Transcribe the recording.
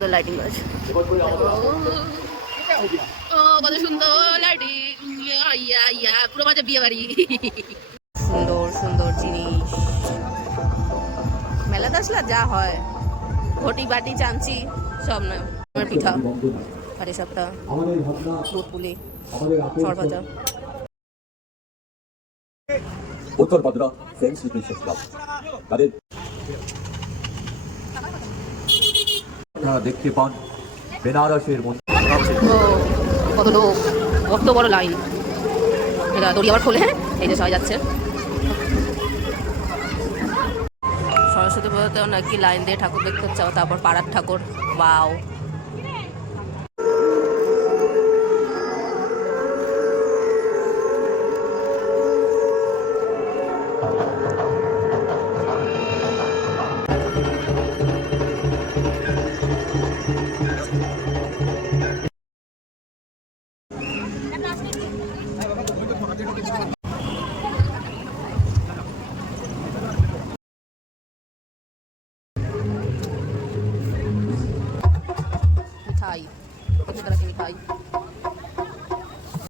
Lighting আছে ও কত সুন্দর লাইটিং ইয়া ইয়া পুরো মাঝে বিয়ে বাড়ি। সুন্দর সুন্দর জিনিস। মেলাতে আসলে যা হয়। ঘটি বাটি চামচি সব না আমার পিঠা। আরে সবটা দুধ পুলি। সরভাজা উত্তর ভদ্রা ফ্রেন্ডস ক্লাব। তাদের আপনারা দেখতে পান বেনারসের মধ্যে কত লোক কত বড় লাইন? এটা দড়ি আবার খোলে, এই যে সবাই যাচ্ছে। সরস্বতী পুজোতেও নাকি লাইন দিয়ে ঠাকুর দেখতে হচ্ছে তারপর পাড়ার ঠাকুর। বাও मिठाई कितने तरह की मिठाई